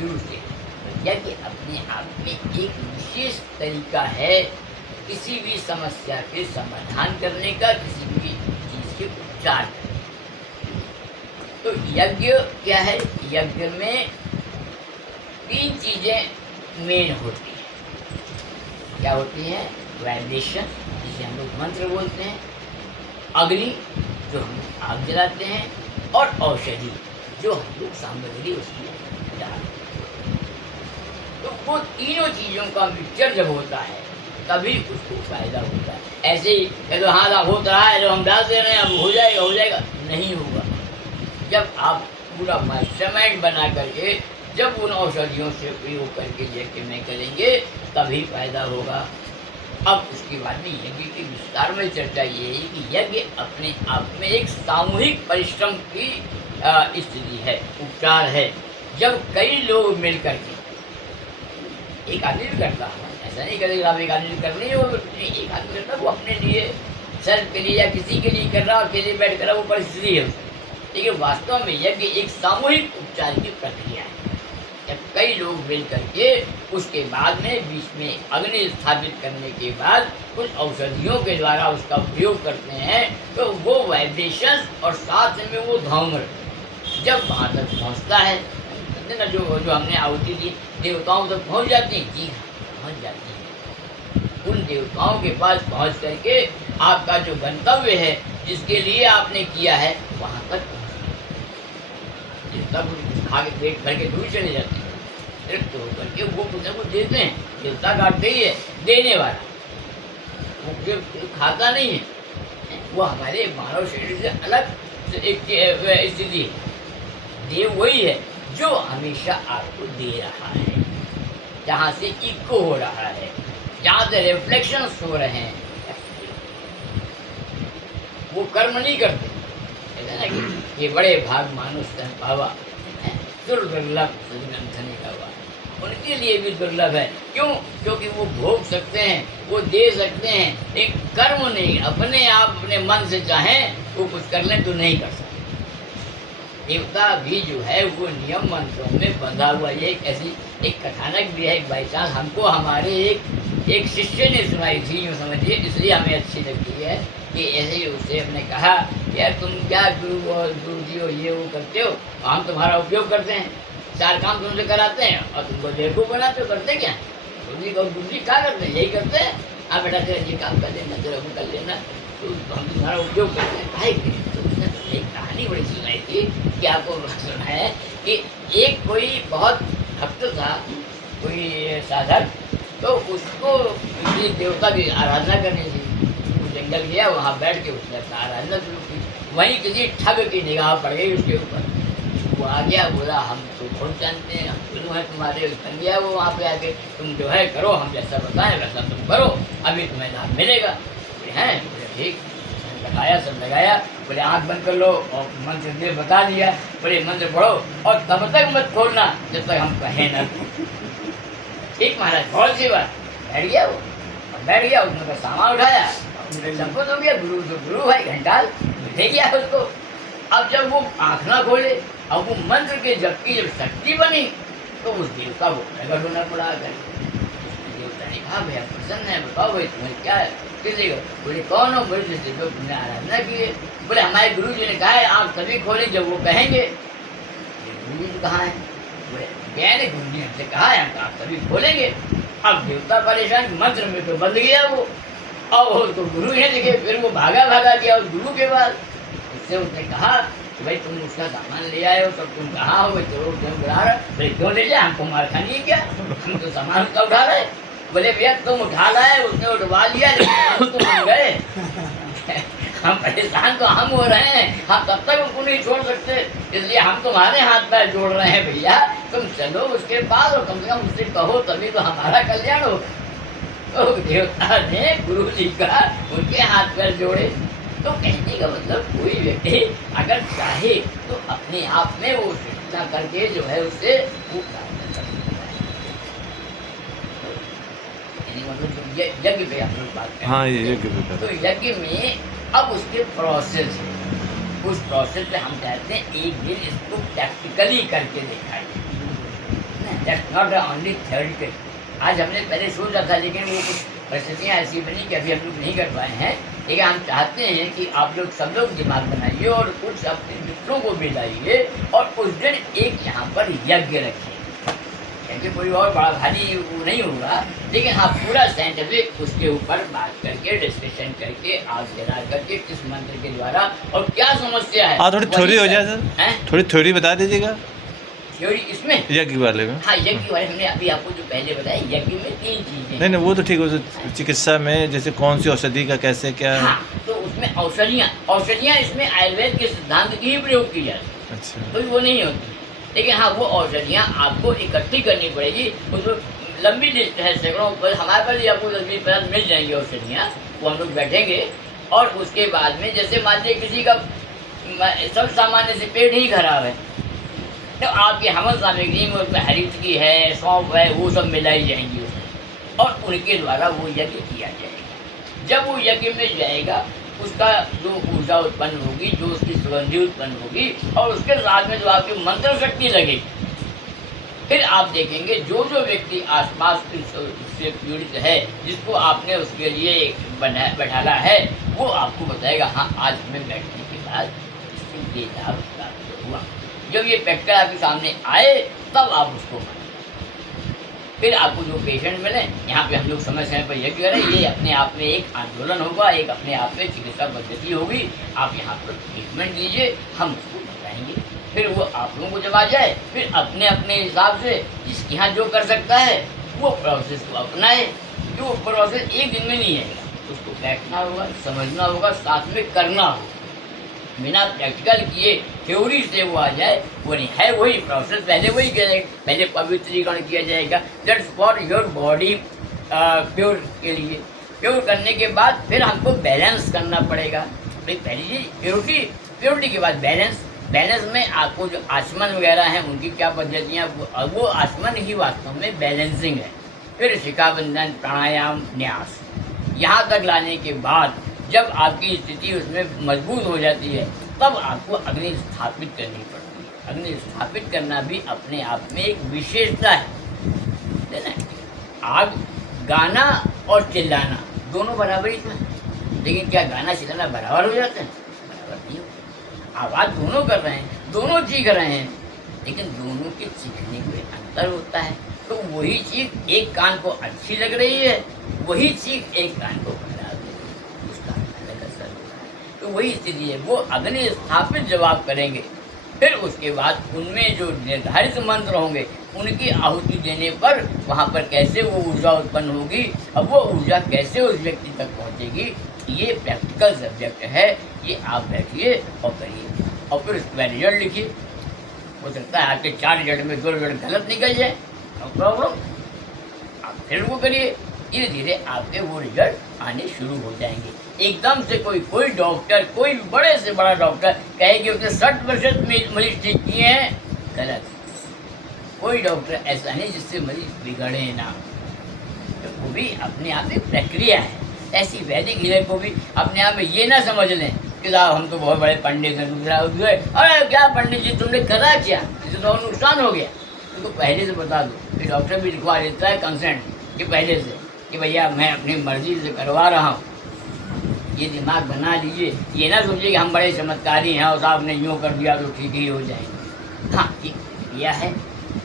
शुरू से। तो यज्ञ अपने आप में एक विशेष तरीका है किसी भी समस्या के समाधान करने का, किसी भी चीज़ के उपचार करने का। तो यज्ञ क्या है? यज्ञ में 3 चीज़ें मेन होती हैं। क्या होती हैं? वाइब्रेशन, जिसे हम लोग मंत्र बोलते हैं, अग्नि जो हम लोग आग जलाते हैं, और औषधि जो हम लोग सामग्री उसमें डालते हैं। तो वो तीनों चीज़ों का मिक्सचर जब होता है तभी उसको फायदा होता है। ऐसे ही कह दो हाँ साहब हो रहा है, जो हम डाल दे रहे हैं अब हो जाएगा, नहीं होगा। जब आप पूरा मास्टरमाइंड बना करके जब उन औषधियों से प्रयोग करके यज्ञ में करेंगे तभी फायदा होगा। अब उसके बाद में यज्ञ की विस्तार में चर्चा ये है कि यज्ञ अपने आप में एक सामूहिक परिश्रम की स्थिति है, उपचार है। जब कई लोग मिल करके, एक आदमी भी करता है, ऐसा नहीं करेगा आप एक आदमी कर रही हो, एक आदमी करता है वो अपने लिए, सेल्फ के लिए या किसी के लिए कर रहा, अकेले बैठ कर रहा, वो परिस्थिति है उसकी। लेकिन वास्तव में यज्ञ एक सामूहिक उपचार की प्रक्रिया है। जब कई लोग मिल करके उसके बाद में बीच में अग्नि स्थापित करने के बाद कुछ औषधियों के द्वारा उसका उपयोग करते हैं तो वो वाइब्रेशन और साथ में वो धूम्र जब वहाँ तक पहुँचता है ना, जो हमने आहुति दी देवताओं तक पहुँच जाती हैं। जी हाँ, पहुँच जाती हैं। उन देवताओं के पास पहुँच करके आपका जो गंतव्य है, जिसके लिए आपने किया है, वहाँ तक देवता कुछ खा के पेट भर के दूर चले जाते हैं। तृप्त होकर के वो कुछ न कुछ देते हैं। देवता काटते ही है देने वाला, वो जो खाता नहीं है, वो हमारे मानव शरीर से अलग एक स्थिति है। देव वही है जो हमेशा आपको दे रहा है, जहाँ से इको हो रहा है, जहाँ से रिफ्लेक्शंस हो रहे हैं। वो कर्म नहीं करते, कहते हैं ना कि ये बड़े भाग मानुष तन पावा, दुर्लभ सजन का हुआ, उनके लिए भी दुर्लभ है। क्यों? क्योंकि वो भोग सकते हैं, वो दे सकते हैं, एक कर्म नहीं। अपने आप अपने मन से चाहें वो कुछ कर लें तो नहीं कर सकते। देवता भी जो है वो नियम मंत्रों में बंधा हुआ। ये एक ऐसी एक कथानक भी है, एक बाई चांस हमको हमारे एक शिष्य ने सुनाई थी, यूँ समझिए, इसलिए हमें अच्छी लगती है कि ऐसे ही उससे हमने कहा यार तुम क्या गुरु जी हो, ये वो करते हो, हम तुम्हारा उपयोग करते हैं, 4 काम तुमसे कराते हैं और तुमको बेवकूफ़ बनाते हो। करते क्या? गुरु जी क्या करते हैं? यही करते हैं, हाँ बेटा तेरा ये काम कर लेना, तेरा वो कर लेना, तो हम तुम्हारा उपयोग करते हैं। भाई तो उसने एक कहानी बड़ी सुनाई थी कि आपको सुना है कि एक कोई बहुत भक्त था, कोई साधक, तो उसको किसी देवता की आराधना करनी थी। वो जंगल गया, वहाँ बैठ के उसने अपना आराधना शुरू की। वहीं किसी ठग की निगाह पड़ गई उसके ऊपर। वो आ गया, बोला हम तो बहुत जानते हैं, हम गुरु हैं तुम्हारे। बन गया वो वहाँ पे आके, तुम जो है करो, हम जैसा बताएं वैसा तुम करो, अभी तुम्हें लाभ मिलेगा। बोले हैं, बोले ठीक, लगाया, सब लगाया। बोले आँख बंद कर लो और मंत्र दे बता दिया। बोले मंत्र पढ़ो और तब तक मत खोलना जब तक हम कहें ना। ठीक महाराज, बहुत सी बात। बैठ गया वो, बैठ गया, उसने सामान उठाया, संपत हो गया। गुरु तो गुरु भाई, घंटाल बैठे गया उसको। अब जब वो आँख ना खोले, अब वो मंत्र के जप की जब शक्ति बनी तो उस देवता को प्रकट होना पड़ा। अगर देवता ने कहा भैया प्रसन्न है, बताओ भाई तुम्हें क्या है, किसी को? बोले कौन हो? बोले जिससे जो तुमने आराधना की है। बोले हमारे गुरु जी ने कहा है आँख तभी खोली जब वो कहेंगे। गुरु जी कहाँ है? बोले क्या नहीं, गुरु जी हमसे कहा है हम आँख तभी खोलेंगे। अब देवता परेशान, मंत्र में तो बंद गया वो, और उसको गुरु ही दिखे। फिर वो भागा गया उस गुरु के पास। उससे उसने कहा कि भाई तुम उसका सामान ले आए हो, सब तुम कहाँ हो? चलो क्यों बुला रहे? बोले क्यों ले जाए, हमको मार खानी है क्या? हम तो सामान उसका उठा रहे। बोले भैया तुम उठा लाए, उसने उठवा लिया, लेकिन हम तो बन गए। हम परेशान तो हम हो रहे हैं, हम तब तक उनको नहीं छोड़ सकते, इसलिए हम तुम्हारे हाथ पैर जोड़ रहे हैं। भैया तुम चलो उसके पास और कम से कम उससे कहो, तभी तो हमारा कल्याण हो। तो देवता ने गुरु जी का उनके हाथ पैर जोड़े। तो कहने का मतलब कोई व्यक्ति अगर चाहे तो अपने आप में वो सृष्टा करके जो है उससे वो प्राप्त कर सकता है। मतलब यज्ञ पे हम लोग बात करें। हाँ, ये यज्ञ पे। तो यज्ञ में अब उसके प्रोसेस है, उस प्रोसेस पे हम चाहते हैं एक दिन इसको प्रैक्टिकली करके दिखाएं। That's not only theoretical. आज हमने पहले सोचा था, लेकिन वो कुछ परिस्थितियाँ ऐसी बनी कि अभी हम लोग नहीं कर पाए हैं। लेकिन हम चाहते हैं कि आप लोग सब लोग दिमाग बनाइए और कुछ अपने मित्रों को भी लाइए और उस दिन एक यहाँ पर यज्ञ रखें। यज्ञ कोई और बड़ा भारी वो नहीं होगा, लेकिन हाँ पूरा साइंटिफिक उसके ऊपर बात करके, डिस्कशन करके, आग जला करके, किस मंत्र के द्वारा और क्या समस्या है। हाँ, थोड़ी थ्योरी हो जाए सर, थोड़ी थ्योरी बता दीजिएगा थ्योरी इसमें यज्ञ वाले में। हाँ, यज्ञ के बारे में हमने अभी आपको जो पहले बताया, यज्ञ में 3 चीजें। नहीं वो तो ठीक हो, चिकित्सा में जैसे कौन सी औषधि का कैसे क्या। हाँ, तो उसमें औषधियाँ इसमें आयुर्वेद के सिद्धांत की ही प्रयोग की जाती है। अच्छा, कोई वो नहीं होती, लेकिन हाँ वो औषधियाँ आपको इकट्ठी करनी पड़ेगी। उसमें लंबी लिस्ट है, सैकड़ों, हमारे पास ही आपको 10-20 मिल जाएंगी औषधियाँ। वो हम लोग बैठेंगे और उसके बाद में जैसे मान लीजिए किसी का सब सामान्य से पेट ही खराब है, तो आपकी हवन सामग्री में उसमें हरित की है, सौंफ है, वो सब मिलाई जाएंगी उसमें और उनके द्वारा वो यज्ञ किया जाएगा। जब वो यज्ञ में जाएगा, उसका जो ऊर्जा उत्पन्न होगी, जो उसकी सुगंधी उत्पन्न होगी और उसके साथ में जो आपकी मंत्र शक्ति लगेगी, फिर आप देखेंगे जो व्यक्ति आसपास इससे पीड़ित है, जिसको आपने उसके लिए बैठाला है, वो आपको बताएगा हाँ आज हमें बैठने के बाद इससे ये लाभ प्राप्त हुआ। जब ये प्रैक्टिकल आपके सामने आए तब आप उसको मानें। फिर आपको जो पेशेंट मिले, यहाँ पे हम लोग समय समय पर यज्ञ करें, ये अपने आप में एक आंदोलन होगा, एक अपने आप में चिकित्सा पद्धति होगी। आप यहाँ पर ट्रीटमेंट लीजिए, हम उसको बताएंगे। फिर वो आप लोगों को जब आ जाए, फिर अपने अपने हिसाब से जिसके यहाँ जो कर सकता है वो प्रोसेस को अपनाए। जो प्रोसेस एक दिन में नहीं आएगा, उसको बैठना होगा, समझना होगा, साथ में करना होगा। बिना प्रैक्टिकल किए थ्योरी से वो आ जाए, वो नहीं है। वही प्रोसेस पहले वही किया जाएगा, पहले पवित्रीकरण किया जाएगा, that's for your body pure के लिए। प्योर करने के बाद फिर हमको बैलेंस करना पड़ेगा। भाई पहली चीज प्योरिटी के बाद बैलेंस में आपको जो आचमन वगैरह हैं उनकी क्या पद्धतियाँ, वो आचमन ही वास्तव में बैलेंसिंग है। फिर शिखाबंधन, प्राणायाम, न्यास, यहाँ तक लाने के बाद जब आपकी स्थिति उसमें मजबूत हो जाती है, तब आपको अग्नि स्थापित करनी पड़ती है। अग्नि स्थापित करना भी अपने आप में एक विशेषता है ना। आग, गाना और चिल्लाना दोनों बराबर ही तो है, लेकिन क्या गाना चिल्लाना बराबर हो जाते हैं? बराबर नहीं हो। आवाज़ दोनों कर रहे हैं, दोनों चीख रहे हैं, लेकिन दोनों के चीखने में अंतर होता है। तो वही चीख एक कान को अच्छी लग रही है, वही चीख एक कान को तो वही स्थिति है। वो अग्नि स्थापित जवाब करेंगे, फिर उसके बाद उनमें जो निर्धारित मंत्र होंगे उनकी आहुति देने पर वहाँ पर कैसे वो ऊर्जा उत्पन्न होगी, अब वो ऊर्जा कैसे उस व्यक्ति तक पहुँचेगी, ये प्रैक्टिकल सब्जेक्ट है। ये आप बैठिए और करिए और फिर उसका रिजल्ट लिखिए। हो सकता है आपके 4 रिजल्ट में 2 रिजल्ट गलत निकल जाए, नो प्रॉब्लम, आप फिर वो करिए। धीरे धीरे आपके वो रिजल्ट आने शुरू हो जाएंगे। एकदम से कोई डॉक्टर, कोई बड़े से बड़ा डॉक्टर कहे कि उसने 60% मरीज ठीक किए हैं, गलत। कोई डॉक्टर ऐसा नहीं जिससे मरीज बिगड़े ना, तो वो भी अपने आप में प्रक्रिया है। ऐसी वैदिक हीलर को भी अपने आप में ये ना समझ लें कि साहब हम तो बहुत बड़े पंडित हैं, दूसरा अरे क्या पंडित जी तुमने करा क्या, इससे तो नुकसान हो गया। तो पहले से बता दो, फिर डॉक्टर भी लिखवा देता है कंसेंट कि पहले से कि भैया मैं अपनी मर्जी से करवा रहा हूँ। ये दिमाग बना लीजिए, ये ना सोचिए कि हम बड़े चमत्कारी हैं और साहब ने यूँ कर दिया तो ठीक ही हो जाएंगे। हाँ, ये क्रिया है,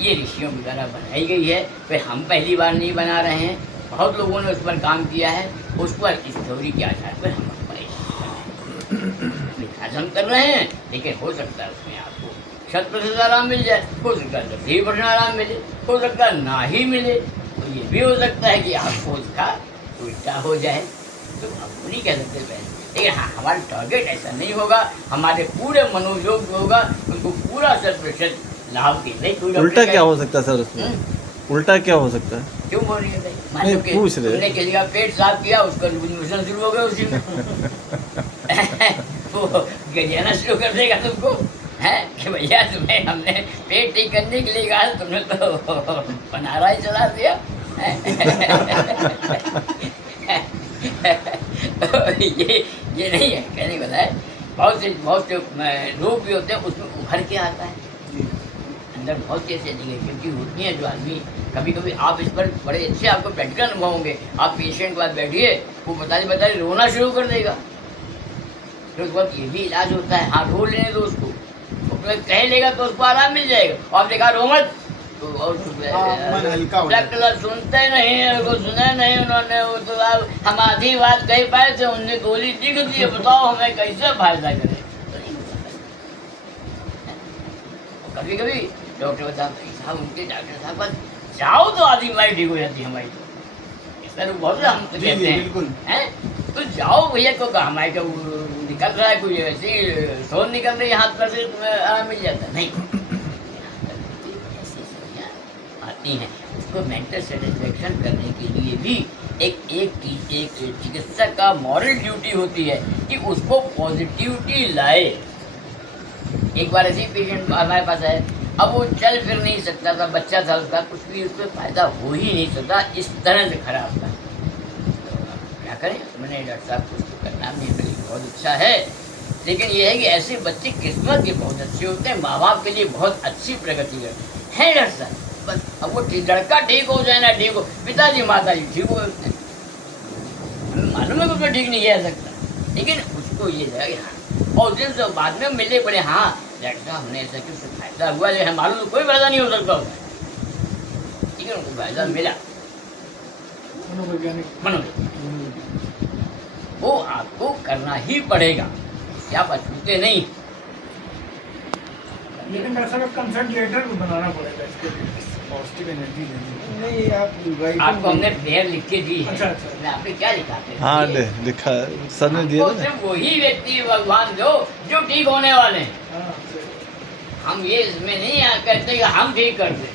ये ऋषियों के द्वारा बनाई गई है, फिर हम पहली बार नहीं बना रहे हैं, बहुत लोगों ने उस पर काम किया है। उस पर इस थ्योरी के आधार पर हम हम कर रहे हैं, लेकिन हो सकता है उसमें आपको 100% आराम मिल जाए, हो सकता है 10% आराम मिले, हो सकता है ना ही मिले। तो ये भी हो सकता है कि आपको उसका उल्टा हो जाए, तो हम नहीं कह सकते पहले। लेकिन हाँ, हमारा टारगेट ऐसा नहीं होगा, हमारे पूरे मनोयोग जो होगा उनको पूरा 100% लाभ के। उल्टा क्या हो सकता है सर उसमें? उल्टा क्या हो सकता है? क्यों बोल रही है भाई? नहीं, पूछ रहे तुमने किसी का पेट साफ किया, उसका लूजमोशन शुरू हो गया उसी में वो गजाना शुरू कर देगा तुमको, है कि भैया तुम्हें हमने पेट ठीक करने के लिए कहा, तुमने तो पनारा ही चला दिया ये नहीं है कहने वाला है। बहुत से रोग भी होते हैं, उसमें उभर के आता है अंदर बहुत सी ऐसी निगेटिविटी होती हैं जो आदमी कभी कभी आप इस पर बड़े अच्छे आपको प्रैक्टिकल अनुभव होंगे। आप पेशेंट के पास बैठिए, वो बताते रोना शुरू कर देगा, फिर उसके बाद ये भी इलाज होता है, हाँ रो लेने दो उसको, कह लेगा तो उसको आराम मिल जाएगा। और आप देखा रो मत तो और मन हल्का हो डॉक्टर सुनते नहीं, वो सुना नहीं उन्होंने, वो तो हम आधी बात कह पाए थे, उनने गोली लिख दी, बताओ हमें कैसे फायदा करे। कभी कभी डॉक्टर बताते साहब उनके डॉक्टर साहब पास जाओ तो आधी बीमारी ठीक हो जाती है हमारी, इस तरह बहुत से हम तो कहते हैं तो जाओ भैया को कहा हमारे को निकल रहा है कोई ऐसी सोन निकल रही है हाथ पर से तुम्हें आराम मिल जाता है, नहीं ऐसी समस्या आती हैं। उसको मेंटल सेटिस्फेक्शन करने के लिए भी एक चिकित्सक का मॉरल ड्यूटी होती है कि उसको पॉजिटिविटी लाए। एक बार ऐसे ही पेशेंट हमारे पास है, अब वो चल फिर नहीं सकता था, बच्चा था उसका, कुछ भी उसको फायदा हो ही नहीं सकता, इस तरह से खराब था। तो क्या करें, मैंने डॉक्टर साहब कुछ तो करना भी बहुत अच्छा है, लेकिन ये है कि ऐसे बच्चे किस्मत के बहुत अच्छे होते हैं, माँ बाप के लिए बहुत अच्छी प्रगति है डॉक्टर साहब। बस अब वो लड़का ठीक हो जाए ना ठीक हो, पिताजी माता जी ठीक हो, मालूम है कि उसमें ठीक नहीं किया सकता, लेकिन उसको ये लगा और दिन से बाद में मिले बड़े हाँ डॉक्टर साहब हमने ऐसा क्यों फायदा हुआ है, मालूम तो कोई फायदा नहीं हो सकता उसमें, लेकिन उनको फायदा मिला। वो आपको करना ही पड़ेगा, क्या बचते नहीं। लेकिन डॉक्टर साहब कंसर्ट लेटर भी बनाना पड़ेगा इसके लिए, पॉजिटिव एनर्जी देने। नहीं आप आपको हमने प्रेयर लिख के दी है। अच्छा, अच्छा। आपने क्या लिखा है? हाँ लिखा सर ने दिया था ना। सिर्फ वही व्यक्ति भगवान जो ठीक होने वाले हैं। हाँ, हम ये इसमें नहीं कहते कि हम ठीक कर दे,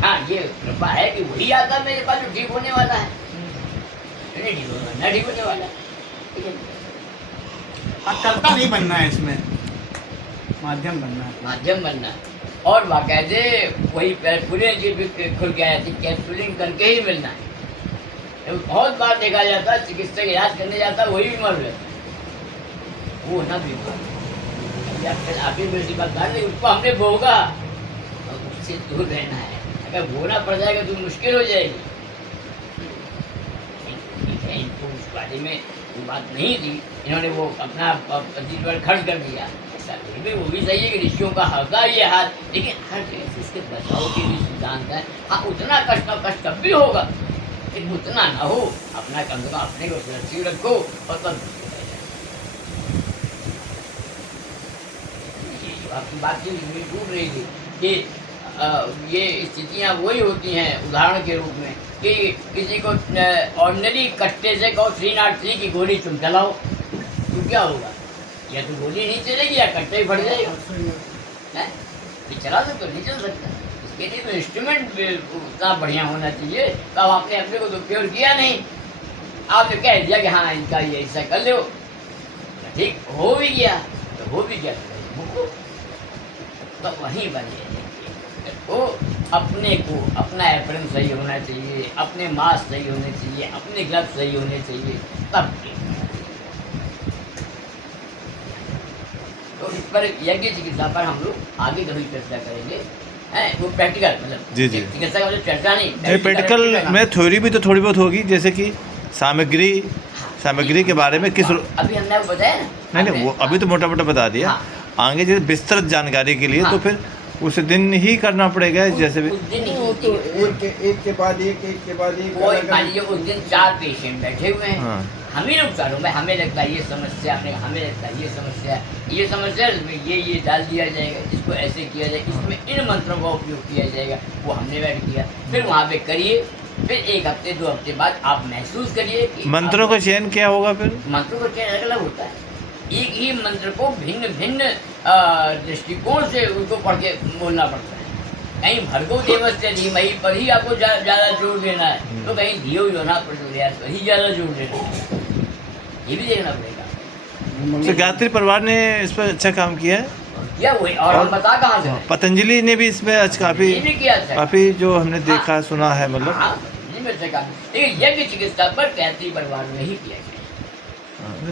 हाँ ये कृपा है कि वही आता मेरे पास जो ठीक होने वाला है, नहीं ठीक होगा ना ठीक होने वाला, ठीक है। कर्ता नहीं बनना है, इसमें माध्यम बनना है। माध्यम बनना है और बाकायदे वही पूरे खुल के आया थी, कैप्सूलिंग करके ही मिलना है। तो बहुत बार देखा जाता है चिकित्सक इलाज करने जाता है वही मर जाता, वो ना बीमार आपकी मेरी बात नहीं, उसको हमने भोगा और उससे दूर रहना है, अगर भोगना पड़ जाएगा तो मुश्किल हो जाएगी। ठीक है, इनको उस बारे में वो बात नहीं थी, इन्होंने वो अपना पति पर खर्च कर दिया, वो भी सही है कि ऋषियों का होगा ये हाथ, लेकिन हर जगह से इसके बचाव के भी सिद्धांत है। हाँ उतना कष्ट तब भी होगा, लेकिन उतना ना हो, अपना कम से कम अपने को सुरक्षित रखो और तब आपकी बात टूट रही थी कि ये स्थितियाँ वही होती हैं उदाहरण के रूप में कि किसी को ऑर्डिनरी कट्टे से कहो 303 की गोली तुम चलाओ तो क्या होगा, या तो गोली नहीं चलेगी या कट्टे ही फट जाएगा, है ये चला सकते तो नहीं चल सकता। इसके लिए तो इंस्ट्रूमेंट उतना बढ़िया होना चाहिए। तो अब आपने अपने को तो प्योर किया नहीं, आपने कह दिया कि हाँ इनका ये ऐसा कर लो, ठीक हो भी गया तो हो भी गया तो वहीं बने। वो अपने को अपना एप्रन सही होना चाहिए, अपने मास्क सही होने चाहिए, अपने ग्लव्स सही होने चाहिए, तब तो इस पर यज्ञ चिकित्सा पर हम लोग आगे कभी चर्चा करेंगे। हैं वो प्रैक्टिकल मतलब जी जी चिकित्सा का मतलब चर्चा नहीं, प्रैक्टिकल में थ्योरी भी तो थोड़ी बहुत होगी, जैसे कि सामग्री के बारे में किस अभी हमने आपको बताया ना, नहीं वो अभी तो मोटा मोटा बता दिया। हाँ। आगे जैसे विस्तृत जानकारी के लिए हाँ। तो फिर उस दिन ही करना पड़ेगा, जैसे भी उस दिन ही वो तो एक के बाद एक के बाद एक कोई मान लीजिए उस दिन 4 पेशेंट बैठे हुए हैं, हाँ। हम ही लोग चारों में हमें लगता है ये समस्या, हमें लगता है ये समस्या इसमें ये डाल दिया जाएगा, इसको ऐसे किया जाएगा, इसमें इन मंत्रों का उपयोग किया जाएगा, वो हमने बैठ किया। फिर वहाँ पे करिए, फिर 1 हफ्ते 2 हफ्ते बाद आप महसूस करिए कि मंत्रों का चयन क्या होगा फिर। मंत्रों का चयन अलग अलग होता है, एक ही मंत्र को भिन्न भिन्न दृष्टिकोण से उसको पढ़ के बोलना पड़ता है। कहीं भर्गो देवस्य धीमहि पर ही आपको ज़्यादा जोर देना है, तो कहीं धियो यो न प्रचोदयात् पर ही ज़्यादा जोर देना है, ये भी देखना पड़ेगा। तो गायत्री परिवार ने इस पर अच्छा काम किया है, क्या वही और हम बता कहाँ से पतंजलि ने भी इसमें आज काफ़ी जो हमने देखा सुना है, मतलब लेकिन यज्ञ चिकित्सा पर गायत्री परिवार में ही किया गया।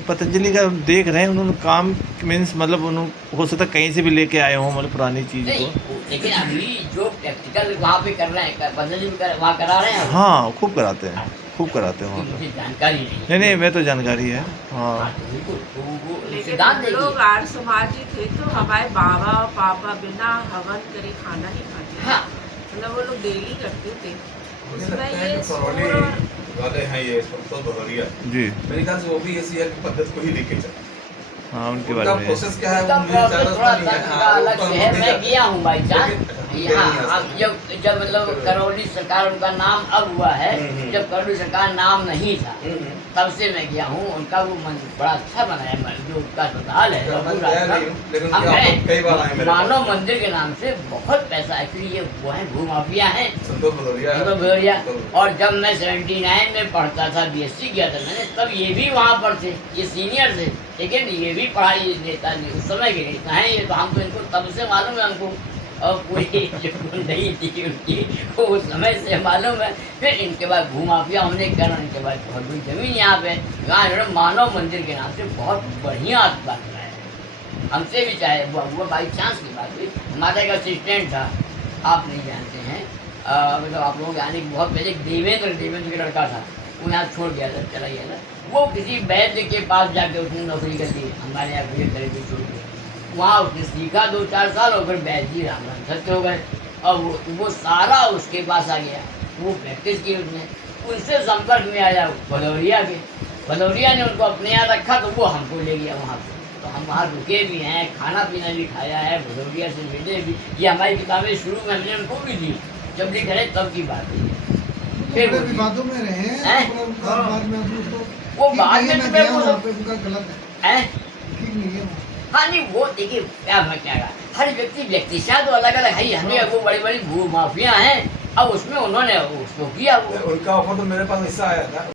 पतंजलि का देख रहे हैं उन्होंने काम मीन्स मतलब उन्होंने हो सकता है कहीं से भी लेके आए हों मतलब पुरानी चीज़ नहीं, को। लेकिन अभी जो प्रैक्टिकल वहाँ पे कर रहे हैं पतंजलि वहाँ करा रहे हैं हाँ खूब कराते हैं वहाँ पर। मुझे जानकारी नहीं नहीं नहीं मैं तो जानकारी है हाँ। हाँ, तो बिल्कुल तो वो लेकिन सिद्धांत हम देखिए। लोग आर्य समाजी थे तो हमारे बाबा और पापा बिना हवन करे खाना नहीं खाते थे। हाँ। मतलब वो लोग डेली करते थे मुझे उसमें लगता है ये जो सूर करौली और वाले हैं ये संतोष भदौरिया, जी मेरे ख्याल से वो भी इसी की पद्धति को ही लेके चले। हाँ उनके उनका बारे में प्रोसेस क्या है उनका वो मुझे ज़्यादा प्रोसेस थोड़ा नहीं है। सा हाँ, अलग वो तो है। हम मैं गया हूँ भाई जान लेकिन यहाँ नहीं आ अब जब मतलब करौली सरकार उनका नाम अब हुआ है, जब करौली सरकार नाम नहीं था तब से मैं गया हूँ। उनका वो मंदिर बड़ा अच्छा बनाया जो उनका अस्पताल है मैं रघुनाथ गया का। नहीं हूँ, लेकिन हम क्या गए कई बार आए मेरे पास। मानव मंदिर के नाम से बहुत पैसा एक्चुअली ये वो है भूमाफिया है संतोष भदौरिया है। तो भदौरिया। संतोष और जब मैं 79 में पढ़ता था बीएससी किया था मैंने तब ये भी वहाँ पर थे, ये सीनियर थे लेकिन ये भी पढ़ाई नेता जी उस समय के नेता हैं ये तो हमको इनको तब से मालूम है हमको और पूरी जो नहीं थी उनकी वो उस समय से मालूम है। फिर इनके बाद भूमाफिया होने के कारण इनके बाद बहुत बड़ी जमीन यहाँ पे यहाँ इन्होंने मानव मंदिर के नाम से बहुत बढ़िया अस्पताल बनाया है। हमसे भी चाहे वो बाई चांस की बात हुई। हमारा एक असिस्टेंट था आप नहीं जानते हैं मतलब आप लोगों के आने की बहुत पहले देवेंद्र का लड़का था वो यहाँ छोड़ गया था चला गया था। वो किसी वैद्य के पास जाके उसने नौकरी कर दी हमारे यहाँ भैया करीब छोड़ के वहाँ उसने सीखा 2-4 साल और फिर वैद्य जी राम सत्य हो गए और वो सारा उसके पास आ गया। वो प्रैक्टिस की उसने उनसे संपर्क में आया भदौरिया के। भदौरिया ने उनको अपने यहाँ रखा तो वो हमको ले गया वहाँ पे। तो हम वहाँ रुके भी हैं खाना पीना भी खाया है भदौरिया से मिले भी। ये हमारी किताबें शुरू में हमने उनको भी दी जब लिख रहे तब की बात है। फिर बड़े विवादों में रहे हैं हैं? और उनका बाद में अभी उसको वो ठीक बाद नहीं है, में मैं तो मैं गया वो वहाँ सब- पे, उनका गलत है, हैं? ठीक नहीं है वो। हाँ नहीं वो देखिए क्या मैं क्या कहा हर व्यक्तिशा तो अलग अलग है। हमें वो बड़ी बड़ी भू माफिया हैं अब उसमें उन्होंने उसको किया वो उनका ऑफर तो मेरे पास ऐसा आया था